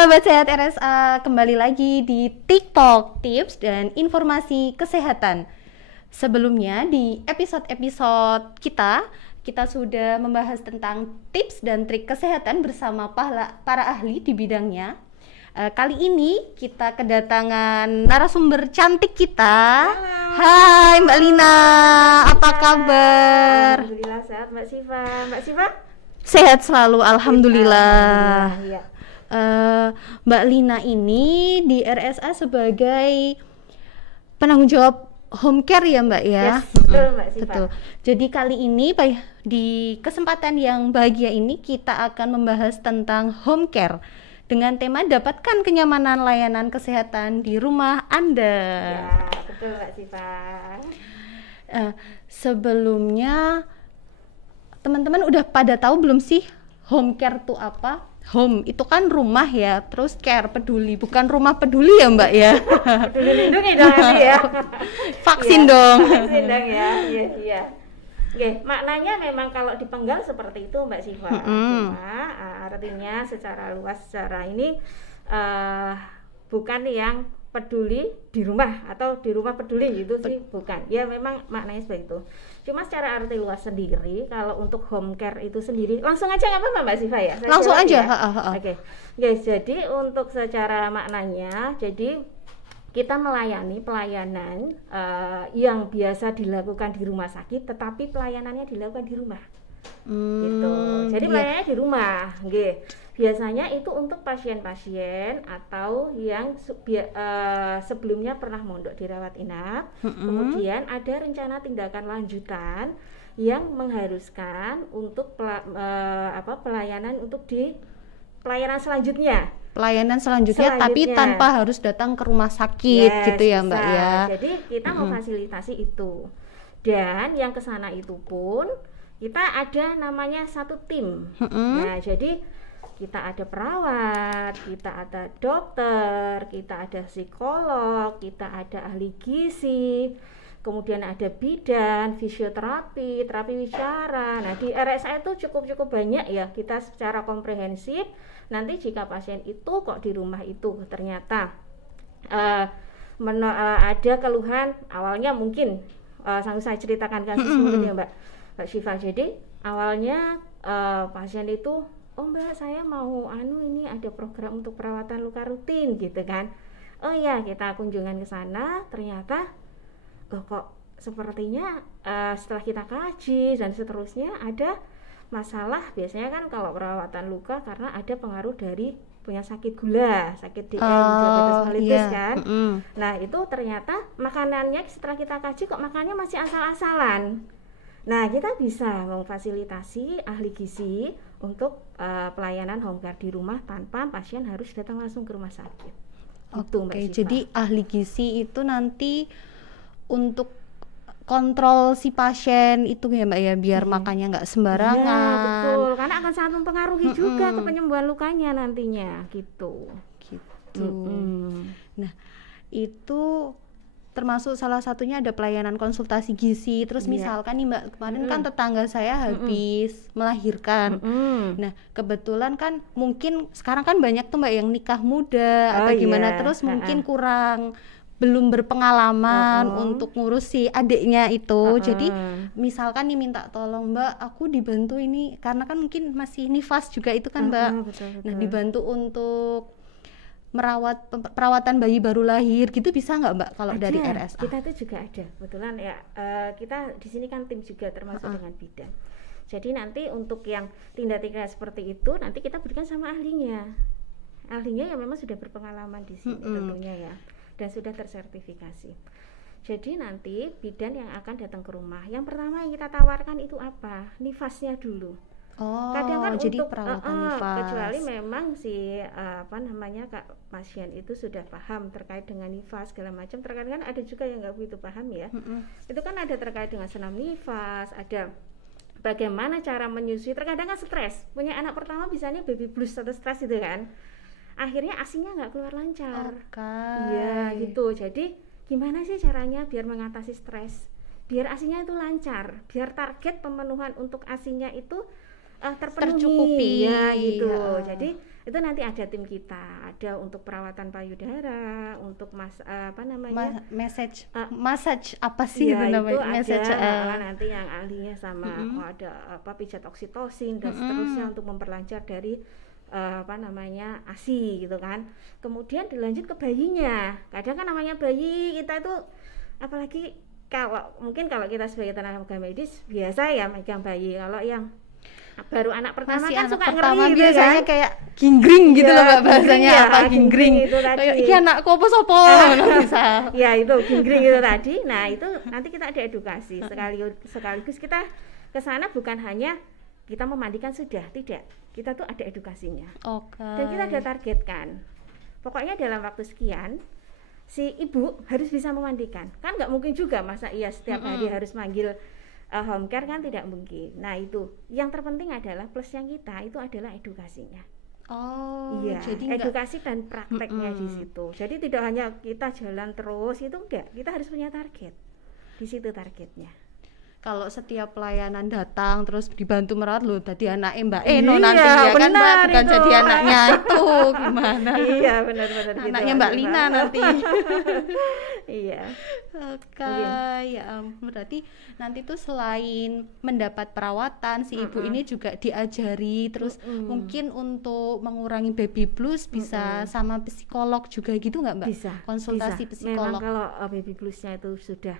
sahabat sehat RSA, kembali lagi di TikTok Tips dan Informasi Kesehatan. Sebelumnya di episode-episode kita sudah membahas tentang tips dan trik kesehatan bersama para ahli di bidangnya. Kali ini kita kedatangan narasumber cantik kita. Halo. Hai Mbak Lina, apa kabar? Alhamdulillah sehat Mbak Siva. Mbak Siva? Sehat selalu, alhamdulillah. Iya. Mbak Lina ini di RSA sebagai penanggung jawab home care ya Mbak ya? Yes, betul Mbak Siva. Betul. Jadi kali ini di kesempatan yang bahagia ini kita akan membahas tentang home care dengan tema dapatkan kenyamanan layanan kesehatan di rumah Anda. Ya, betul Mbak Siva. Sebelumnya teman-teman udah pada tahu belum sih home care itu apa? Home itu kan rumah ya, terus care peduli, bukan rumah peduli ya Mbak ya? Peduli lindungi dong nanti ya. Vaksin Iya, dong. Vaksin dong ya. Iya. Oke, maknanya memang kalau dipenggal seperti itu Mbak Siva. Cuma artinya secara luas secara ini bukan yang peduli di rumah atau di rumah peduli gitu sih, bukan. Ya memang maknanya seperti itu. Cuma secara arti luas sendiri, kalau untuk home care itu sendiri, langsung aja nggak apa-apa Mbak Siva ya? Saya Langsung jawab aja. Ya? Oke. Guys, jadi untuk secara maknanya, jadi kita melayani pelayanan yang biasa dilakukan di rumah sakit, tetapi pelayanannya dilakukan di rumah. Gitu. Jadi pelayanannya di rumah, biasanya itu untuk pasien-pasien atau yang sebelumnya pernah mondok dirawat inap, kemudian ada rencana tindakan lanjutan yang mengharuskan untuk pelayanan untuk di pelayanan selanjutnya. Tapi tanpa harus datang ke rumah sakit gitu ya Mbak ya. Jadi kita memfasilitasi itu. Dan yang kesana itu pun kita ada namanya satu tim. Nah, jadi kita ada perawat, kita ada dokter, kita ada psikolog, kita ada ahli gizi, kemudian ada bidan, fisioterapi, terapi wicara. Nah, di RSA itu cukup banyak ya, kita secara komprehensif. Nanti jika pasien itu kok di rumah itu ternyata ada keluhan, awalnya mungkin saya ceritakan kasus mungkin ya Mbak Siva. Jadi awalnya pasien itu, oh Mbak saya mau ini ada program untuk perawatan luka rutin gitu kan. Oh iya, kita kunjungan ke sana, ternyata kok sepertinya setelah kita kaji dan seterusnya ada masalah. Biasanya kan kalau perawatan luka karena ada pengaruh dari punya sakit gula, sakit diabetes mellitus kan. Nah itu ternyata makanannya setelah kita kaji kok makannya masih asal-asalan. Nah kita bisa memfasilitasi ahli gizi untuk pelayanan home care di rumah tanpa pasien harus datang langsung ke rumah sakit. Oke, jadi ahli gizi itu nanti untuk kontrol si pasien itu ya Mbak ya, biar makannya nggak sembarangan. Ya, betul, karena akan sangat mempengaruhi juga ke penyembuhan lukanya nantinya gitu. Nah, itu termasuk salah satunya ada pelayanan konsultasi gizi. Terus misalkan nih Mbak, kemarin kan tetangga saya habis melahirkan. Nah, kebetulan kan mungkin sekarang kan banyak tuh Mbak yang nikah muda atau gimana, terus mungkin belum berpengalaman untuk ngurusi adiknya itu. Jadi misalkan nih minta tolong Mbak, aku dibantu ini karena kan mungkin masih nifas juga itu kan Mbak. Betul. Nah, dibantu untuk merawat perawatan bayi baru lahir gitu, bisa nggak Mbak kalau dari RSA? Kita itu juga ada, kebetulan ya, kita di sini kan tim juga termasuk dengan bidan. Jadi nanti untuk yang tindak-tindak seperti itu nanti kita berikan sama ahlinya yang memang sudah berpengalaman di sini tentunya ya, dan sudah tersertifikasi. Jadi nanti bidan yang akan datang ke rumah, yang pertama yang kita tawarkan itu apa? Nifasnya dulu. Kadang kan jadi untuk perawatan nifas. Kecuali memang si pasien itu sudah paham terkait dengan nifas segala macam. Terkadang kan ada juga yang nggak begitu paham ya. Itu kan ada terkait dengan senam nifas, ada bagaimana cara menyusui. Terkadang kan stres, punya anak pertama misalnya baby blues atau stres itu kan, akhirnya asinya nggak keluar lancar. Iya gitu. Jadi gimana sih caranya biar mengatasi stres, biar asinya itu lancar, biar target pemenuhan untuk asinya itu tercukupi ya gitu. Ya. Jadi itu nanti ada tim kita, ada untuk perawatan payudara, untuk massage apa sih ya, itu namanya, itu massage nanti yang ahlinya sama ada pijat oksitosin dan seterusnya untuk memperlancar dari ASI gitu kan. Kemudian dilanjut ke bayinya. Kadang kan namanya bayi kita itu, apalagi kalau kita sebagai tenaga medis biasa ya megang bayi. Kalau yang baru anak pertama masih kan anak suka pertama ngeri gitu biasanya kan, kayak ginggring gitu loh Mbak, bahasanya ya, apa ginggring itu tadi. Kayak iki anakku apa sopo misal. Ya itu ginggring itu tadi. Nah itu nanti kita ada edukasi sekaligus kita ke sana bukan hanya kita memandikan sudah, tidak. Kita tuh ada edukasinya. Dan kita ada targetkan. Pokoknya dalam waktu sekian si ibu harus bisa memandikan. Kan nggak mungkin juga masa iya setiap hari harus manggil home care, kan tidak mungkin. Nah itu yang terpenting adalah plus yang kita itu adalah edukasinya. Iya, jadi edukasi dan prakteknya di situ. Jadi tidak hanya kita jalan terus, itu enggak. Kita harus punya target. Di situ targetnya. Kalau setiap pelayanan datang terus dibantu merawat loh, tadi anaknya Mbak Eno nanti ya kan Mbak, bukan itu. Jadi anaknya itu gimana? Iya benar-benar. Anaknya gitu, Mbak Lina nanti. Iya. Oke, ya berarti nanti tuh selain mendapat perawatan si ibu ini juga diajari terus mungkin untuk mengurangi baby blues bisa sama psikolog juga gitu nggak Mbak? Bisa. Konsultasi bisa. psikolog. Memang kalau baby bluesnya itu sudah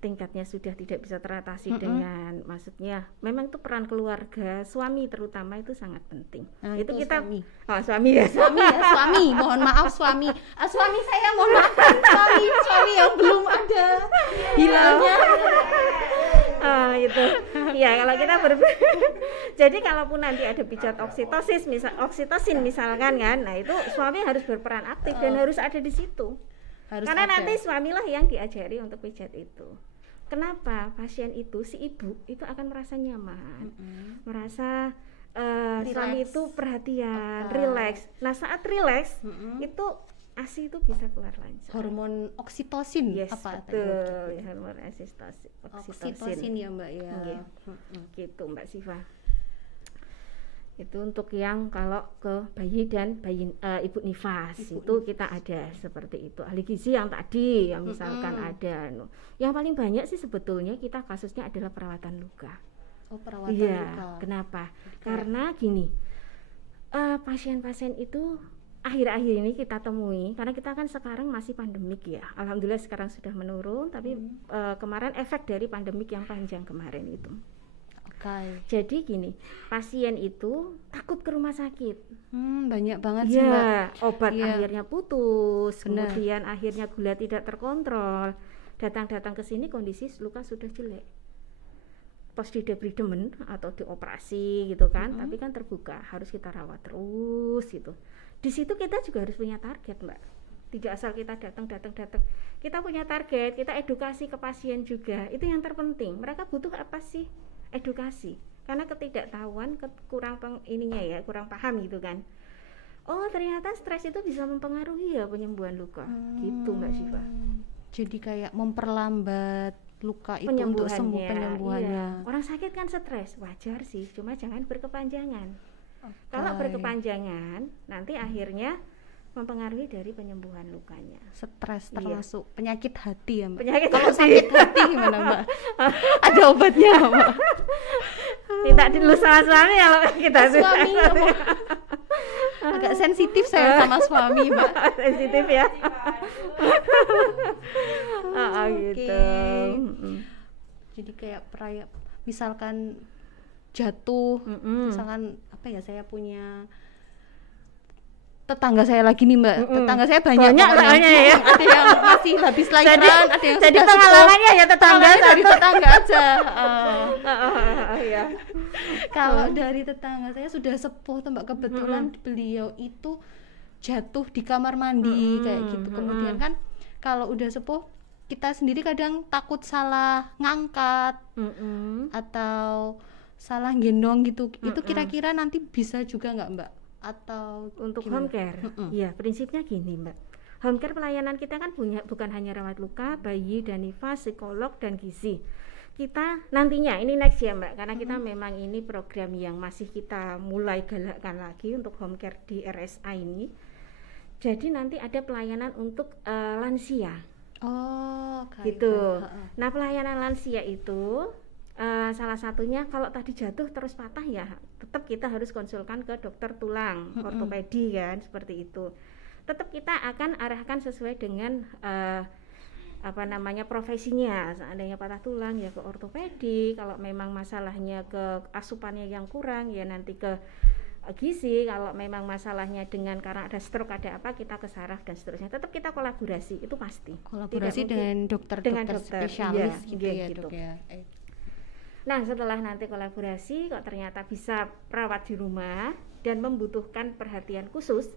tingkatnya sudah tidak bisa teratasi dengan, maksudnya memang itu peran keluarga, suami terutama itu sangat penting. Itu kita suami mohon maaf suami saya mohon maaf suami yang belum ada hilangnya. Itu ya kalau kita jadi kalaupun nanti ada pijat oksitosin misalkan kan, nah itu suami harus berperan aktif dan harus ada di situ. Karena nanti suamilah yang diajari untuk pijat itu. Kenapa? Pasien itu, si ibu itu akan merasa nyaman, merasa suami itu perhatian, rileks. Nah saat rileks itu ASI itu bisa keluar lancar. Hormon oksitosin apa betul, ya, hormon oksitosin ya Mbak ya. Gitu Mbak Siva. Itu untuk yang kalau ke bayi dan ibu nifas itu kita ada seperti itu. Ahli gizi yang tadi yang misalkan ada. Yang paling banyak sih sebetulnya kita kasusnya adalah perawatan luka. Perawatan luka. Kenapa? Karena gini, pasien-pasien itu akhir-akhir ini kita temui, karena kita kan sekarang masih pandemik ya. Alhamdulillah sekarang sudah menurun, tapi kemarin efek dari pandemik yang panjang kemarin itu. Jadi gini, pasien itu takut ke rumah sakit. Banyak banget sih Mbak. Obat akhirnya putus, kemudian akhirnya gula tidak terkontrol. Datang ke sini kondisi luka sudah jelek. Pos di debridement atau dioperasi gitu kan, tapi kan terbuka, harus kita rawat terus gitu. Di situ kita juga harus punya target Mbak. Tidak asal kita datang. Kita punya target, kita edukasi ke pasien juga. Itu yang terpenting. Mereka butuh apa sih? Edukasi, karena ketidaktahuan, kurang paham gitu kan. Oh ternyata stres itu bisa mempengaruhi ya penyembuhan luka, gitu Mbak Syifa. Jadi kayak memperlambat luka itu untuk sembuh penyembuhannya. Iya. Orang sakit kan stres, wajar sih, cuma jangan berkepanjangan. Kalau berkepanjangan, nanti akhirnya mempengaruhi dari penyembuhan lukanya. Stres termasuk penyakit hati ya Mbak. Kalau sakit hati gimana Mbak? Ada obatnya Mbak? Minta dulu sama suami kalau kita suami agak sensitif saya sama suami Mbak. Sensitif ya. Gitu. Jadi kayak misalkan jatuh, misalkan apa ya, saya punya tetangga saya lagi nih Mbak, tetangga saya banyak ya. Ada yang masih habis lahiran, ada yang jadi sudah pengalamannya ya tetangga dari tetangga aja. Ya. Kalau dari tetangga saya sudah sepuh Mbak, kebetulan beliau itu jatuh di kamar mandi kayak gitu. Kemudian kan kalau udah sepuh kita sendiri kadang takut salah ngangkat atau salah gendong gitu. Itu kira-kira nanti bisa juga nggak Mbak? Atau untuk gimana? home care? Ya prinsipnya gini Mbak, home care pelayanan kita kan bukan hanya rawat luka, bayi dan nifas, psikolog dan gizi. kita nantinya ini next ya Mbak, karena kita memang ini program yang masih kita mulai galakkan lagi untuk home care di RSA ini. Jadi nanti ada pelayanan untuk lansia. Oh, gitu. Nah, pelayanan lansia itu salah satunya kalau tadi jatuh terus patah ya tetap kita harus konsulkan ke dokter tulang, ortopedi kan, seperti itu. Tetap kita akan arahkan sesuai dengan profesinya. Seandainya patah tulang ya ke ortopedi, kalau memang masalahnya ke asupannya yang kurang ya nanti ke gizi, kalau memang masalahnya karena ada stroke ada apa kita ke saraf dan seterusnya. Tetap kita kolaborasi, itu pasti. Kolaborasi dengan dokter spesialis gitu ya, Dok ya. Nah, setelah nanti kolaborasi kok ternyata bisa perawat di rumah dan membutuhkan perhatian khusus.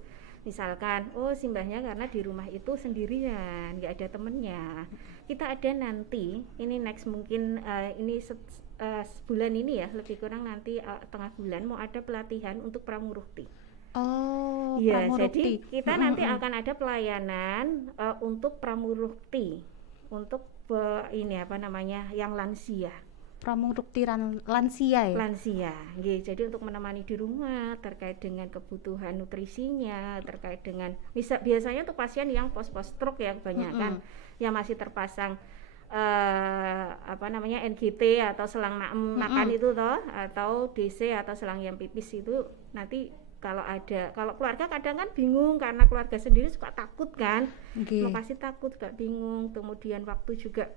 Misalkan, si mbahnya karena di rumah itu sendirian, nggak ada temennya. Kita ada nanti, ini next mungkin sebulan ini ya, lebih kurang nanti tengah bulan mau ada pelatihan untuk pramurukti. Oh, ya, jadi kita nanti akan ada pelayanan untuk pramurukti, untuk yang lansia. Pramurukti lansia ya? Lansia, jadi untuk menemani di rumah terkait dengan kebutuhan nutrisinya, terkait dengan biasanya untuk pasien yang post stroke ya kebanyakan yang masih terpasang NGT atau selang makan itu toh, atau DC atau selang yang pipis itu nanti kalau keluarga kadang kan bingung karena keluarga sendiri suka takut kan, pasti takut gak bingung, kemudian waktu juga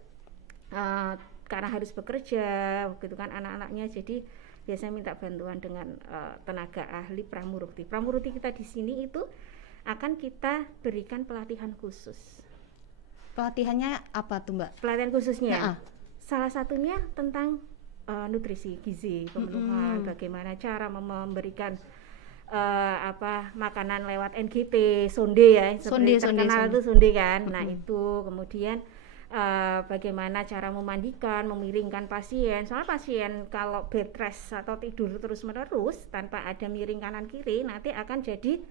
karena harus bekerja gitu kan anak-anaknya, jadi biasanya minta bantuan dengan tenaga ahli pramurukti. Pramurukti kita di sini itu akan kita berikan pelatihan khusus. Pelatihannya apa tuh Mbak? Pelatihan khususnya salah satunya tentang nutrisi gizi, pemenuhan, bagaimana cara memberikan makanan lewat NGT, sonde ya, seperti terkenal itu sonde kan. Nah itu kemudian bagaimana cara memandikan, memiringkan pasien. Soalnya pasien kalau bed rest atau tidur terus menerus tanpa ada miring kanan kiri nanti akan jadi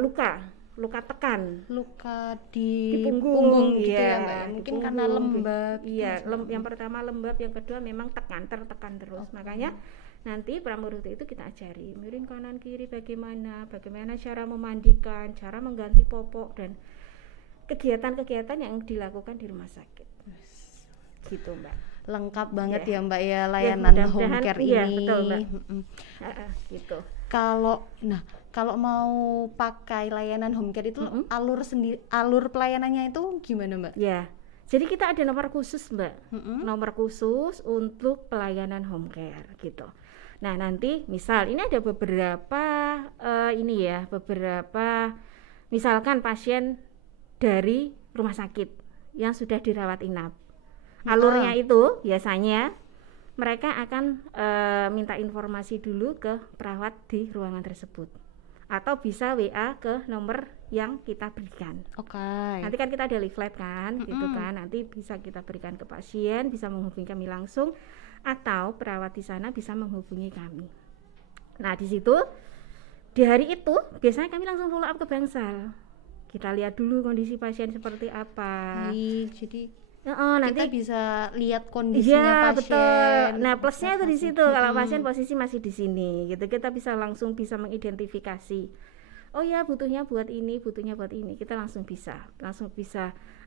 luka tekan, luka di punggung gitu ya Mbak. Mungkin karena lembab. Iya, yang pertama lembab, yang kedua memang tertekan terus. Makanya nanti pramurukti itu kita ajari miring kanan kiri bagaimana cara memandikan, cara mengganti popok dan kegiatan-kegiatan yang dilakukan di rumah sakit. Gitu Mbak. Lengkap banget ya Mbak ya layanan home care ini. Iya, betul Mbak. Gitu. Kalau mau pakai layanan home care itu alur pelayanannya itu gimana Mbak? Ya. Jadi kita ada nomor khusus Mbak. Nomor khusus untuk pelayanan home care gitu. Nah, nanti misal ini ada beberapa misalkan pasien dari rumah sakit yang sudah dirawat inap. Alurnya itu biasanya mereka akan minta informasi dulu ke perawat di ruangan tersebut, atau bisa WA ke nomor yang kita berikan. Nanti kan kita ada leaflet kan, gitu kan. Nanti bisa kita berikan ke pasien, bisa menghubungi kami langsung, atau perawat di sana bisa menghubungi kami. Nah, di situ di hari itu biasanya kami langsung follow up ke Bangsal. Kita lihat dulu kondisi pasien seperti apa. Jadi nanti kita bisa lihat kondisinya pasien. Betul. Nah, plusnya itu di situ. Kalau pasien posisi masih di sini, gitu, kita bisa langsung mengidentifikasi. Oh ya, butuhnya buat ini. Kita langsung bisa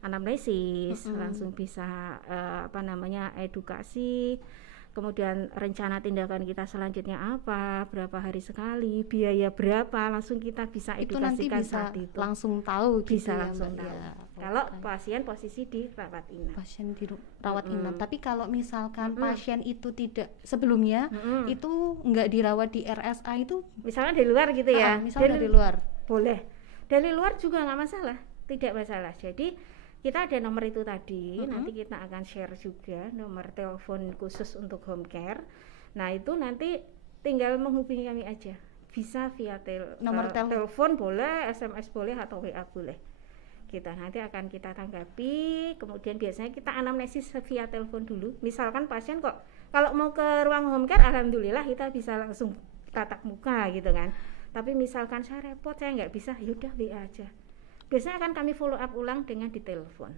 anamnesis, langsung bisa edukasi. Kemudian rencana tindakan kita selanjutnya apa, berapa hari sekali, biaya berapa, langsung kita bisa edukasikan saat itu. Langsung tahu. Bisa langsung tahu. Kalau pasien posisi di rawat inap. Pasien di rawat inap. Tapi kalau misalkan pasien itu tidak sebelumnya itu nggak dirawat di RSA itu, misalnya dari luar gitu ya. Misalnya dari luar. Boleh. Dari luar juga nggak masalah, tidak masalah. Jadi kita ada nomor itu tadi, nanti kita akan share juga nomor telepon khusus untuk home care. Nah, itu nanti tinggal menghubungi kami aja. Bisa via nomor telepon boleh, SMS boleh, atau WA boleh. Kita nanti akan kita tanggapi, kemudian biasanya kita anamnesis via telepon dulu. Misalkan pasien kok kalau mau ke ruang home care, alhamdulillah kita bisa langsung tatap muka gitu kan. Tapi misalkan saya repot, saya nggak bisa, yaudah WA aja. Biasanya akan kami follow up ulang dengan ditelepon.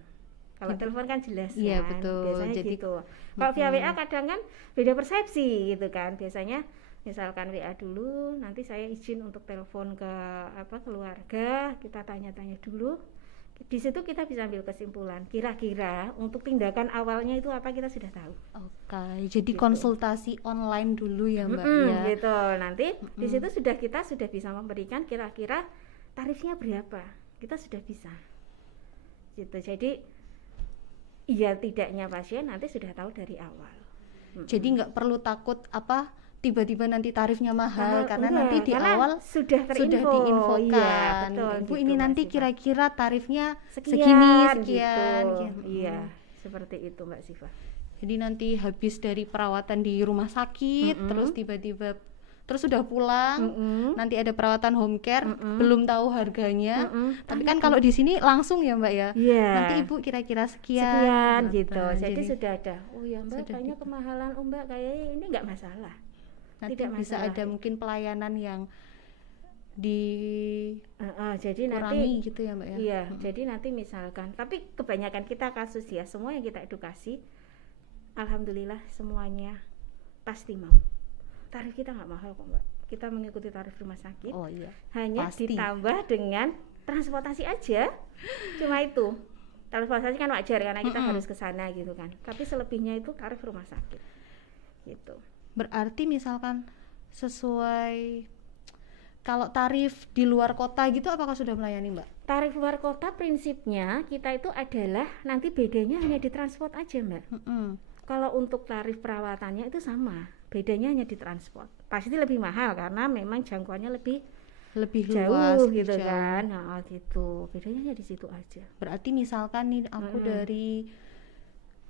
Kalau telepon kan jelas Iya, kan, betul. biasanya Jadi, gitu. Kalau via WA kadang kan beda persepsi gitu kan. Biasanya misalkan WA dulu, nanti saya izin untuk telepon ke keluarga, kita tanya-tanya dulu. Di situ kita bisa ambil kesimpulan. Kira-kira untuk tindakan awalnya itu apa kita sudah tahu. Oke, jadi Gitu. konsultasi online dulu ya Mbak ya. Gitu. Nanti di situ kita sudah bisa memberikan kira-kira tarifnya berapa. Kita sudah bisa. Gitu. Jadi iya tidaknya pasien nanti sudah tahu dari awal. Jadi nggak perlu takut tiba-tiba nanti tarifnya mahal karena enggak, nanti di karena awal sudah diinfokan. Iya, betul, Ibu gitu, ini Mbak nanti Siva. kira-kira tarifnya sekian sekian. gitu. Iya, seperti itu Mbak Siva. Jadi nanti habis dari perawatan di rumah sakit, terus tiba-tiba terus sudah pulang, nanti ada perawatan home care, belum tahu harganya. Tapi kan kalau di sini langsung ya Mbak ya. Iya. Nanti Ibu kira-kira sekian gitu. Nah, Jadi sudah ada. Oh ya Mbak, sudah kayaknya kemahalan Mbak, kayaknya ini enggak masalah. nanti Tidak bisa masalah. ada mungkin pelayanan yang Jadi nanti kurangi gitu ya Mbak ya. Iya, jadi nanti misalkan, tapi kebanyakan kita kasus ya, semua yang kita edukasi, alhamdulillah semuanya pasti mau. Tarif kita nggak mahal kok Mbak. Kita mengikuti tarif rumah sakit. Oh iya. Hanya pasti. ditambah dengan transportasi aja. Cuma itu. Transportasi kan wajar karena kita harus ke sana gitu kan. Tapi selebihnya itu tarif rumah sakit. Gitu. Berarti misalkan sesuai kalau tarif di luar kota gitu apakah sudah melayani Mbak? Tarif luar kota prinsipnya kita itu adalah nanti bedanya hanya di transport aja Mbak. Kalau untuk tarif perawatannya itu sama, bedanya hanya di transport. Pasti lebih mahal karena memang jangkauannya lebih jauh luas gitu jauh. kan. Nah, gitu. Bedanya hanya di situ aja. Berarti misalkan nih aku dari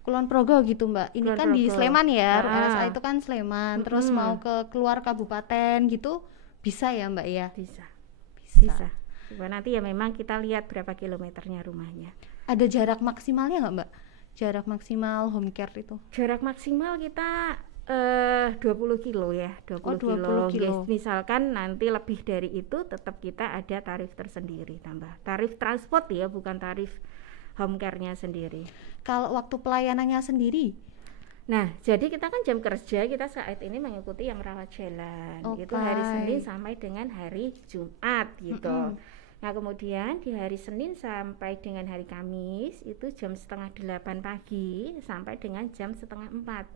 Kulon Progo gitu Mbak. Ini Kulon kan di Progo. Sleman ya. Ah. RSA itu kan Sleman. Terus mau ke keluar kabupaten gitu bisa ya Mbak ya? Bisa. Coba nanti ya memang kita lihat berapa kilometernya rumahnya. Ada jarak maksimalnya nggak Mbak? Jarak maksimal home care itu? Jarak maksimal kita 20 kilo ya, 20 kilo. Misalkan nanti lebih dari itu tetap kita ada tarif tersendiri tambah. Tarif transport ya, bukan tarif home care-nya sendiri. Kalau waktu pelayanannya sendiri? Nah, jadi kita kan jam kerja kita saat ini mengikuti yang rawat jalan. Itu hari Senin sampai dengan hari Jumat gitu. Nah, kemudian di hari Senin sampai dengan hari Kamis itu jam 7:30 pagi sampai dengan jam 3:30.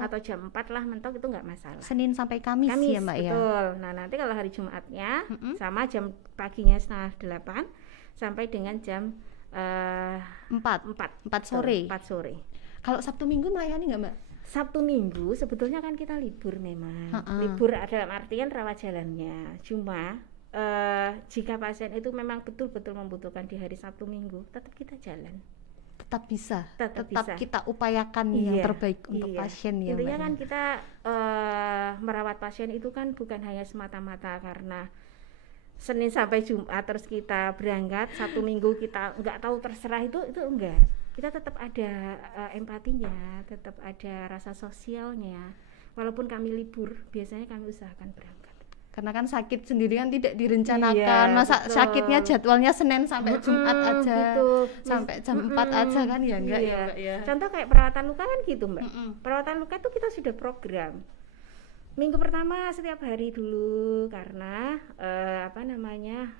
Atau jam 4 lah mentok itu nggak masalah. Senin sampai Kamis ya Mbak ya? Betul. Nah, nanti kalau hari Jumatnya sama jam paginya 7:30 sampai dengan jam 4 sore. Kalau Sabtu Minggu melayani nggak Mbak? Sabtu Minggu sebetulnya kan kita libur memang. Libur dalam artian rawat jalannya. Cuma jika pasien itu memang betul-betul membutuhkan di hari Sabtu Minggu, tetap kita jalan. Tetap bisa. Tetap kita upayakan yang terbaik untuk pasien ya. Intinya kan kita merawat pasien itu kan bukan hanya semata-mata karena Senin sampai Jumat terus kita berangkat, Sabtu Minggu kita nggak tahu terserah itu enggak. Kita tetap ada empatinya, tetap ada rasa sosialnya. Walaupun kami libur, biasanya kami usahakan berangkat. Karena kan sakit sendiri kan tidak direncanakan. Masa betul. Sakitnya jadwalnya Senin sampai Jumat aja. Gitu. Sampai jam 4 aja kan ya enggak ya Mbak ya. Contoh kayak perawatan luka kan gitu Mbak. Perawatan luka itu kita sudah program. Minggu pertama setiap hari dulu karena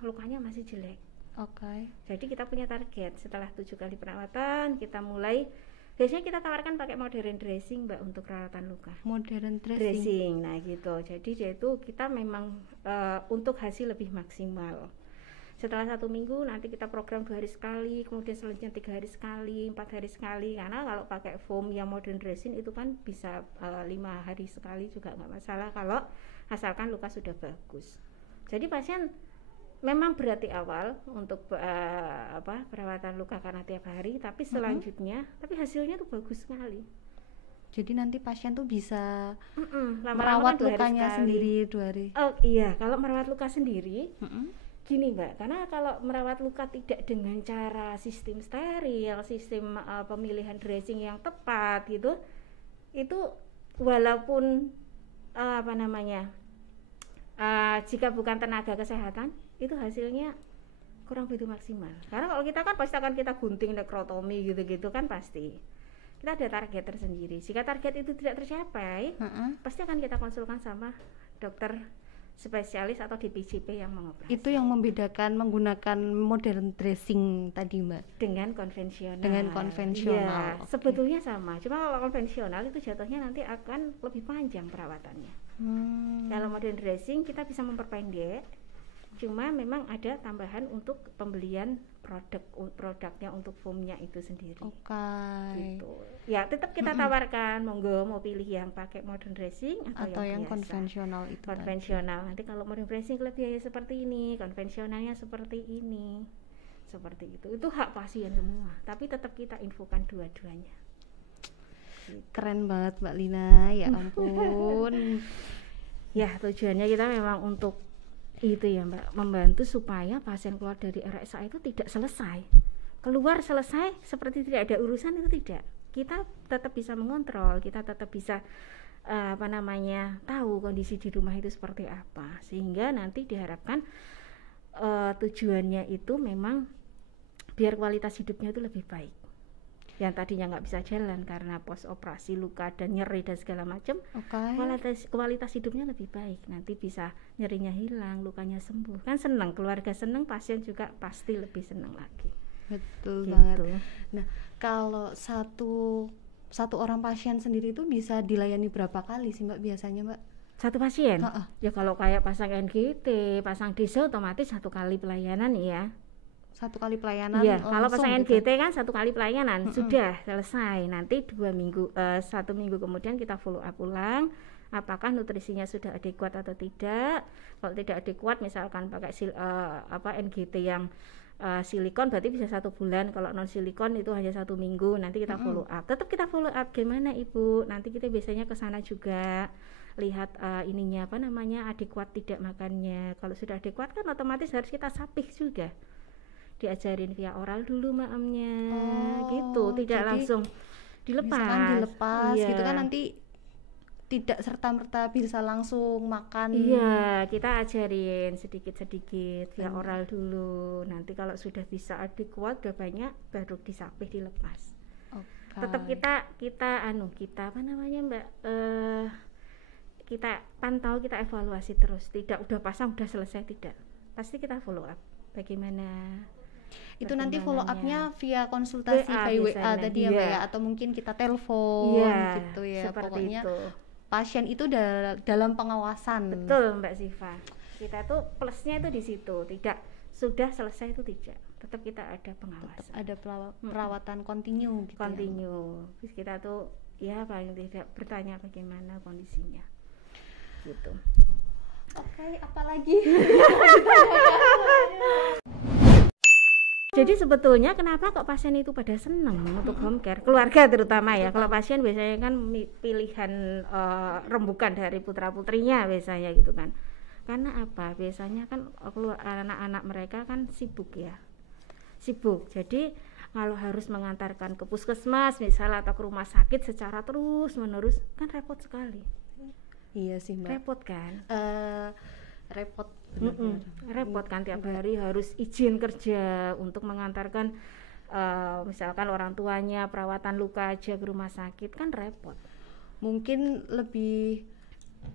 lukanya masih jelek. Oke. Jadi kita punya target setelah 7 kali perawatan kita mulai. Biasanya kita tawarkan pakai modern dressing Mbak untuk perawatan luka. Modern dressing. Nah gitu. Jadi yaitu kita memang untuk hasil lebih maksimal. Setelah 1 minggu nanti kita program 2 hari sekali, kemudian selanjutnya 3 hari sekali, 4 hari sekali. Karena kalau pakai foam yang modern dressing itu kan bisa 5 hari sekali juga nggak masalah kalau asalkan luka sudah bagus. Jadi pasien memang berat di awal untuk perawatan luka karena tiap hari, tapi selanjutnya tapi hasilnya tuh bagus sekali. Jadi nanti pasien tuh bisa merawat lukanya sendiri 2 hari. Oh iya, kalau merawat luka sendiri gini Mbak, karena kalau merawat luka tidak dengan cara sistem steril, sistem pemilihan dressing yang tepat gitu, itu walaupun jika bukan tenaga kesehatan itu hasilnya kurang begitu maksimal. Karena kalau kita kan pasti akan kita gunting nekrotomi gitu-gitu kan pasti. Kita ada target tersendiri. Jika target itu tidak tercapai, pasti akan kita konsulkan sama dokter spesialis atau DPJP yang mengoperasi. Itu yang membedakan menggunakan modern dressing tadi Mbak dengan konvensional. Ya, okay. Sebetulnya sama. Cuma kalau konvensional itu jatuhnya nanti akan lebih panjang perawatannya. Kalau modern dressing kita bisa memperpendek. Cuma memang ada tambahan untuk pembelian produknya untuk foamnya itu sendiri. Gitu. Ya tetap kita tawarkan, monggo mau pilih yang pakai modern dressing atau yang konvensional itu. Konvensional. Nanti kalau modern dressing biaya seperti ini, konvensionalnya seperti ini. Seperti itu. Itu hak pasien semua, tapi tetap kita infokan dua-duanya. Gitu. Keren banget Mbak Lina, ya ampun. Ya, tujuannya kita memang untuk itu ya Mbak, membantu supaya pasien keluar dari RSA itu tidak selesai. Keluar selesai seperti tidak ada urusan, itu tidak. Kita tetap bisa mengontrol, kita tetap bisa tahu kondisi di rumah itu seperti apa. Sehingga nanti diharapkan tujuannya itu memang biar kualitas hidupnya itu lebih baik. Yang tadinya nggak bisa jalan karena post operasi luka dan nyeri dan segala macam, kualitas hidupnya lebih baik. Nanti bisa nyerinya hilang, lukanya sembuh. Kan senang, keluarga senang, pasien juga pasti lebih senang lagi. Betul gitu. banget. Nah, kalau satu orang pasien sendiri itu bisa dilayani berapa kali sih Mbak biasanya Mbak? Satu pasien? Ya kalau kayak pasang NGT, pasang DC otomatis 1 kali pelayanan ya. 1 kali pelayanan. Iya, kalau pasang NGT kan 1 kali pelayanan sudah selesai. Nanti 1 minggu kemudian kita follow up ulang, apakah nutrisinya sudah adekuat atau tidak. Kalau tidak adekuat, misalkan pakai NGT yang silikon, berarti bisa 1 bulan. Kalau non silikon itu hanya 1 minggu. Nanti kita follow up. Tetap kita follow up, gimana Ibu? Nanti kita biasanya ke sana juga lihat adekuat tidak makannya. Kalau sudah adekuat kan otomatis harus kita sapih juga. Diajarin via oral dulu maamnya, gitu, tidak langsung dilepas gitu kan, nanti tidak serta-merta bisa langsung makan. Iya, kita ajarin sedikit-sedikit via oral dulu. Nanti kalau sudah bisa adekuat, udah banyak, baru disapih dilepas. Tetap kita Mbak, kita pantau, kita evaluasi terus. Tidak udah pasang udah selesai, tidak. Pasti kita follow up. Bagaimana? Itu nanti follow up-nya via konsultasi via WA tadi ya Mbak ya, atau mungkin kita telepon gitu ya. Pokoknya itu. Pasien itu dalam pengawasan. Betul Mbak Siva. Kita tuh plusnya itu di situ, tidak sudah selesai itu tidak. Tetap kita ada pengawasan. Tetap ada perawatan kontinu gitu. Terus kita tuh ya paling tidak bertanya bagaimana kondisinya. Gitu. Oke, apalagi? Jadi sebetulnya kenapa kok pasien itu pada senang untuk home care, keluarga terutama ya. Kalau pasien biasanya kan pilihan rembukan dari putra-putrinya biasanya gitu kan. Karena apa? Biasanya kan anak-anak mereka kan sibuk. Jadi kalau harus mengantarkan ke puskesmas misalnya atau ke rumah sakit secara terus-menerus kan repot sekali. Iya sih Mbak. Repot kan? Repot. Repot kan, tiap hari harus izin kerja untuk mengantarkan misalkan orang tuanya perawatan luka aja ke rumah sakit kan repot. Mungkin lebih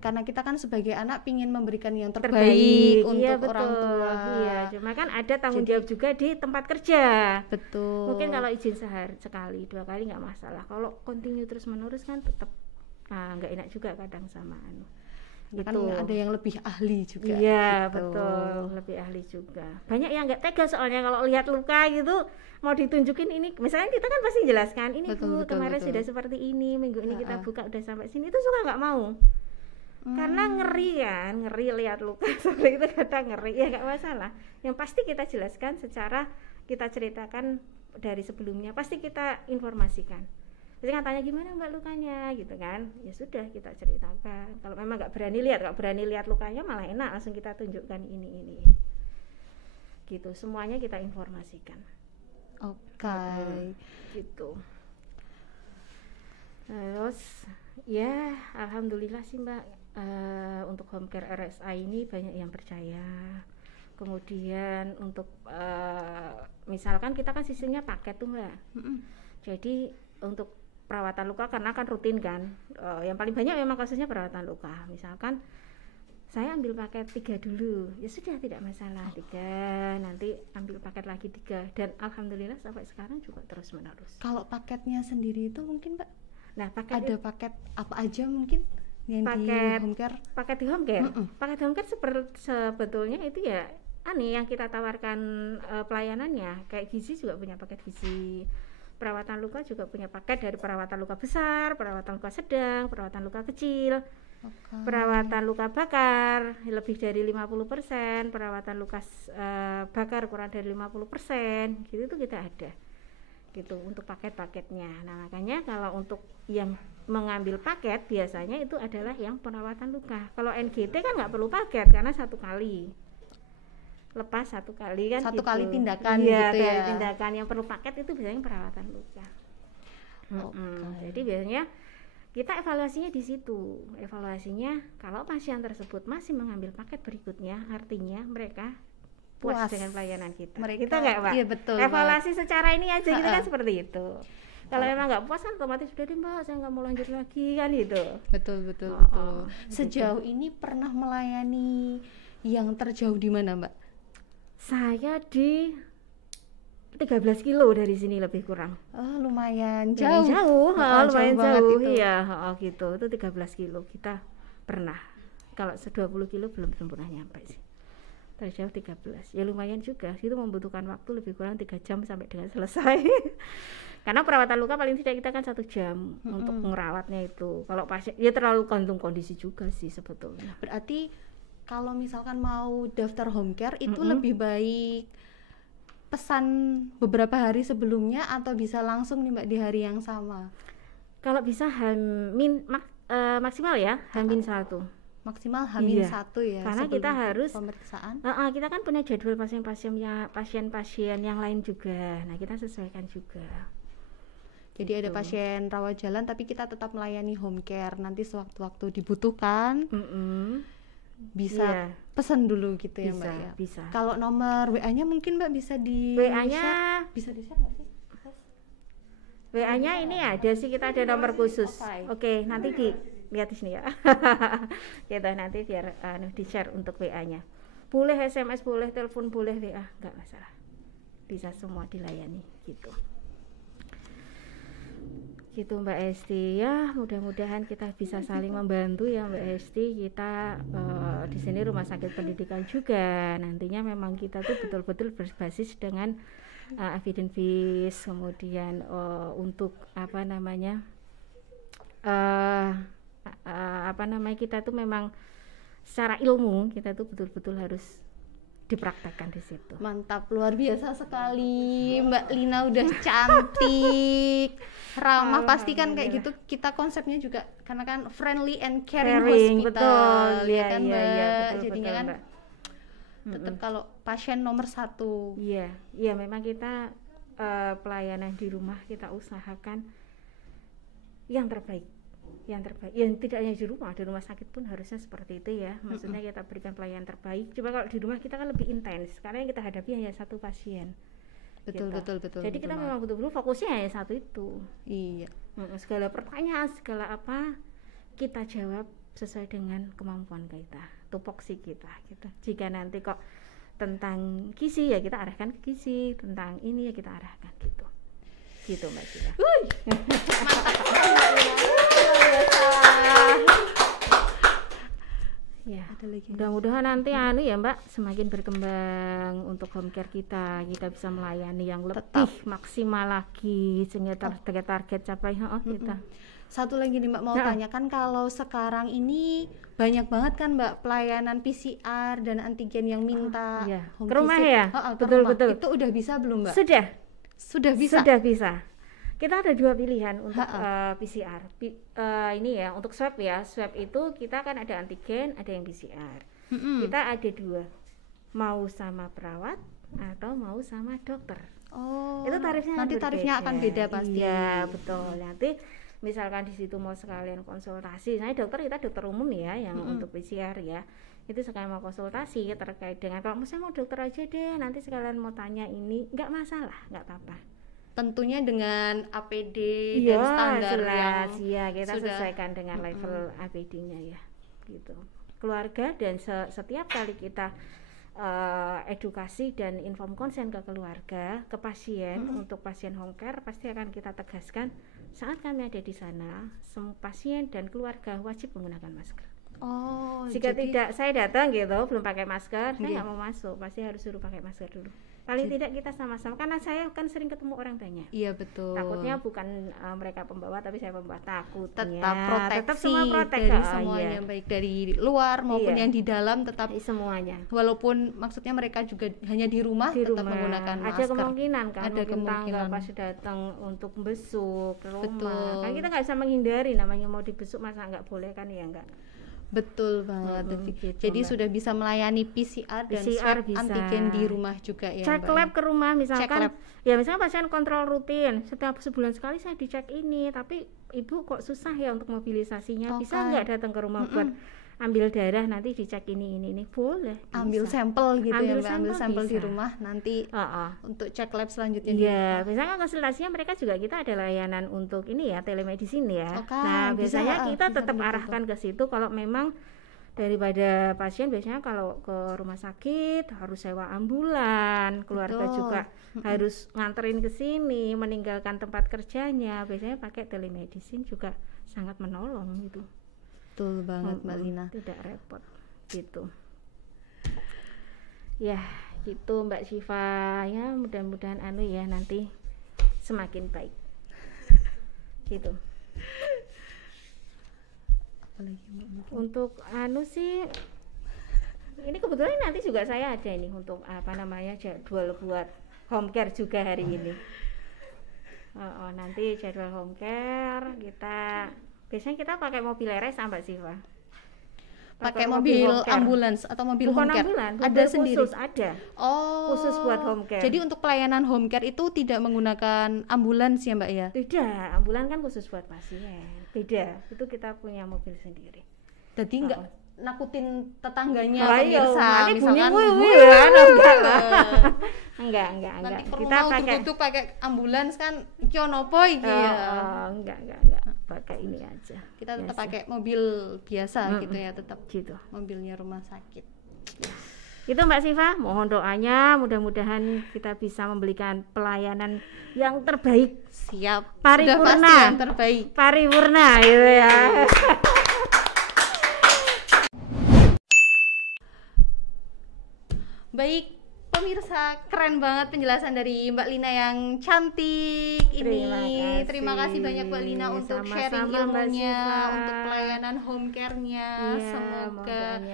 karena kita kan sebagai anak pingin memberikan yang terbaik untuk orang tua. Iya, cuma kan ada tanggung jawab juga di tempat kerja. Betul. Mungkin kalau izin sehari sekali 2 kali nggak masalah. Kalau continue terus menerus kan tetap nggak enak juga kadang sama gitu. Kan ada yang lebih ahli juga. Iya gitu. Betul, lebih ahli juga. Banyak yang nggak tega soalnya kalau lihat luka gitu mau ditunjukin ini, misalnya kita kan pasti jelaskan ini betul, kemarin sudah seperti ini, minggu ini kita buka udah sampai sini, itu suka nggak mau. Karena ngeri lihat luka seperti itu, kadang ngeri ya, nggak masalah. Yang pasti kita jelaskan secara kita ceritakan dari sebelumnya, pasti kita informasikan. Jadi kan tanya gimana Mbak lukanya gitu kan, ya sudah kita ceritakan. Kalau memang nggak berani lihat lukanya malah enak, langsung kita tunjukkan ini gitu, semuanya kita informasikan. Oke. Gitu. Terus ya alhamdulillah sih Mbak, untuk home care RSA ini banyak yang percaya, Kemudian untuk misalkan kita kan sistemnya paket tuh Mbak. Jadi untuk perawatan luka karena kan rutin kan, yang paling banyak memang kasusnya perawatan luka. Misalkan saya ambil paket 3 dulu, ya sudah tidak masalah 3, nanti ambil paket lagi 3, dan alhamdulillah sampai sekarang juga terus menerus. Kalau paketnya sendiri itu mungkin Mbak, nah ada paket apa aja mungkin yang di home care? Paket di home care, paket home care sebetulnya itu ya yang kita tawarkan pelayanannya, kayak gizi juga punya paket gizi, perawatan luka juga punya paket dari perawatan luka besar, perawatan luka sedang, perawatan luka kecil, perawatan luka bakar lebih dari 50%, perawatan luka bakar kurang dari 50%, gitu itu kita ada gitu untuk paket-paketnya. Nah makanya kalau untuk yang mengambil paket biasanya itu adalah yang perawatan luka. Kalau NGT kan nggak perlu paket karena 1 kali lepas, 1 kali kan, 1 kali tindakan ya, gitu ya. Tindakan yang perlu paket itu biasanya perawatan luka. Jadi biasanya kita evaluasinya di situ. Evaluasinya kalau pasien tersebut masih mengambil paket berikutnya, artinya mereka puas dengan pelayanan kita. Kita nggak Pak? Iya, betul. Evaluasi secara ini aja gitu kan, seperti itu. Kalau memang nggak puas kan otomatis sudah deh Mbak, saya nggak mau lanjut lagi kan gitu. Betul. Sejauh ini pernah melayani yang terjauh di mana Mbak? Saya di 13 kilo dari sini lebih kurang. Lumayan jauh. Lumayan jauh. Iya, gitu. Itu 13 kilo kita pernah. Kalau 20 kilo belum pernah nyampe sih. Terjauh 13. Ya lumayan juga. Itu membutuhkan waktu lebih kurang 3 jam sampai dengan selesai. Karena perawatan luka paling tidak kita kan 1 jam untuk ngerawatnya itu. Kalau pasien ya terlalu gantung kondisi juga sih sebetulnya. Berarti kalau misalkan mau daftar home care itu lebih baik pesan beberapa hari sebelumnya atau bisa langsung nih Mbak di hari yang sama? Kalau bisa maksimal ya H-1. Maksimal H-1 ya. Karena kita harus pemeriksaan. Kita kan punya jadwal pasien-pasien yang lain juga. Nah, kita sesuaikan juga. Jadi ada pasien rawat jalan tapi kita tetap melayani home care. Nanti sewaktu-waktu dibutuhkan. Bisa pesan dulu gitu ya Mbak ya. Bisa. Kalau nomor WA-nya mungkin Mbak bisa di WA-nya bisa di-share nggak sih? WA-nya ini ada sih, kita ada nomor khusus. Oke, nanti dilihat di sini ya. Gitu nanti biar di-share untuk WA-nya. Boleh SMS, boleh telepon, boleh WA, enggak masalah. Bisa semua dilayani gitu. Gitu Mbak Esti ya, mudah-mudahan kita bisa saling membantu ya Mbak Esti. Kita di sini rumah sakit pendidikan juga, nantinya memang kita tuh betul-betul berbasis dengan evidence based, kemudian untuk kita tuh memang secara ilmu kita tuh betul-betul harus dipraktekkan di situ. Mantap, luar biasa sekali Mbak Lina, udah cantik, ramah, pasti kan kayak gitu. Kita konsepnya juga karena kan friendly and caring hospital, betul, ya kan Mbak. betul, jadinya betul, kan tetap kalau pasien nomor 1. Iya, memang kita pelayanan di rumah kita usahakan yang terbaik. Yang tidak hanya di rumah sakit pun harusnya seperti itu ya. Maksudnya kita berikan pelayanan terbaik. Cuma kalau di rumah kita kan lebih intens karena yang kita hadapi hanya 1 pasien. Betul. Jadi kita memang betul-betul fokusnya hanya 1 itu. Iya. Segala pertanyaan, segala apa kita jawab sesuai dengan kemampuan kita, tupoksi kita gitu. Jika nanti kok tentang gizi ya kita arahkan ke gizi, tentang ini ya kita arahkan gitu. Gitu Mbak Sila. Ya, mudah-mudahan nanti ya Mbak semakin berkembang untuk home care kita bisa melayani yang lebih maksimal lagi sehingga target capai kita. Satu lagi nih Mbak mau tanyakan, kalau sekarang ini banyak banget kan Mbak pelayanan PCR dan antigen yang minta ke rumah ya? Betul. Itu udah bisa belum Mbak? Sudah bisa. Kita ada 2 pilihan untuk PCR. Ini ya untuk swab ya. Swab itu kita kan ada antigen, ada yang PCR. Kita ada 2. Mau sama perawat atau mau sama dokter. Oh. Itu tarifnya nanti tarifnya akan beda pasti. Iya, betul. Nanti misalkan di situ mau sekalian konsultasi, saya kita dokter umum ya yang untuk PCR ya, itu sekalian mau konsultasi terkait dengan, kalau saya mau dokter aja deh, nanti sekalian mau tanya ini, nggak masalah, nggak apa-apa. Tentunya dengan APD dan standar jelas, yang ya kita sudah sesuaikan dengan level APD-nya ya, gitu. Keluarga dan setiap kali kita edukasi dan inform konsen ke keluarga, ke pasien, untuk pasien home care pasti akan kita tegaskan saat kami ada di sana, semua pasien dan keluarga wajib menggunakan masker. Jika tidak saya datang gitu belum pakai masker, saya nggak mau masuk, pasti harus suruh pakai masker dulu. Paling tidak kita sama-sama, karena saya kan sering ketemu orang banyak. Iya betul. Takutnya bukan mereka pembawa, tapi saya pembawa. Takutnya tetap semua protek dari semuanya, baik dari luar maupun yang di dalam, tetap semuanya. Walaupun maksudnya mereka juga hanya di rumah tetap menggunakan masker. Ada kemungkinan kan, ada kemungkinan pas datang untuk besuk ke rumah. Betul. Kan kita nggak bisa menghindari, namanya mau dibesuk masa nggak boleh kan, ya enggak. Betul banget. Gitu, jadi Mbak. sudah bisa melayani PCR dan swab bisa. antigen di rumah juga ya, cek Mbak, lab ke rumah misalkan. lab. Ya misalnya pasien kontrol rutin setiap sebulan sekali saya dicek ini, tapi ibu kok susah ya untuk mobilisasinya, bisa nggak datang ke rumah buat ambil darah, nanti dicek ini boleh, bisa. Ambil sampel gitu ambil ya, ambil sampel bisa. di rumah nanti untuk cek lab selanjutnya. Iya, misalnya konsultasinya mereka juga, kita ada layanan untuk ini ya, telemedicine ya. Nah biasanya kita tetap arahkan ke situ kalau memang daripada pasien, biasanya kalau ke rumah sakit harus sewa ambulan, keluarga juga harus nganterin ke sini, meninggalkan tempat kerjanya, biasanya pakai telemedicine juga sangat menolong gitu. Betul banget Mbak Lina. Tidak repot gitu. Ya, gitu Mbak Syifa ya, mudah-mudahan ya nanti semakin baik. Gitu. Apalagi untuk sih ini kebetulan nanti juga saya ada ini untuk jadwal buat home care juga hari ini. Nanti jadwal home care biasanya kita pakai mobil RS Mbak Syifa. Pakai mobil ambulans atau mobil home care? Ada sendiri. Khusus ada. Khusus buat home care. Jadi untuk pelayanan home care itu tidak menggunakan ambulans ya Mbak ya? Tidak, ambulans kan khusus buat pasien. Beda, itu kita punya mobil sendiri. Jadi enggak nakutin tetangganya, pemirsa, misalkan enggak. Nanti Kita pakai ambulans kan iki opo iki ya. Enggak. Pakai ini aja. Kita tetap pakai mobil biasa gitu ya, tetap gitu. Mobilnya rumah sakit. Itu Mbak Syifa, mohon doanya mudah-mudahan kita bisa memberikan pelayanan yang terbaik. Siap. Paripurna. Sudah pasti yang terbaik. Paripurna gitu ya. Baik, pemirsa, keren banget penjelasan dari Mbak Lina yang cantik ini. Terima kasih banyak Mbak Lina untuk sharing ilmunya, untuk pelayanan home care-nya. Semoga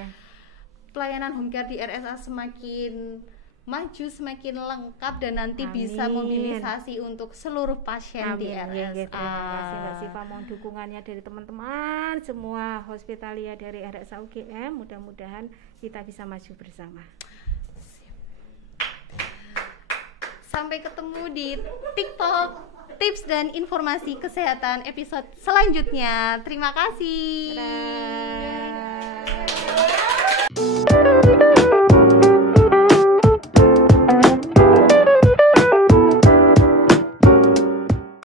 pelayanan home care di RSA semakin maju, semakin lengkap, dan nanti bisa mobilisasi untuk seluruh pasien di RSA. Terima kasih Mbak Syifa, mohon dukungannya dari teman-teman semua hospitalia dari RSA UGM. Mudah-mudahan kita bisa maju bersama. Sampai ketemu di TikTok tips dan informasi kesehatan episode selanjutnya. Terima kasih. Dadah.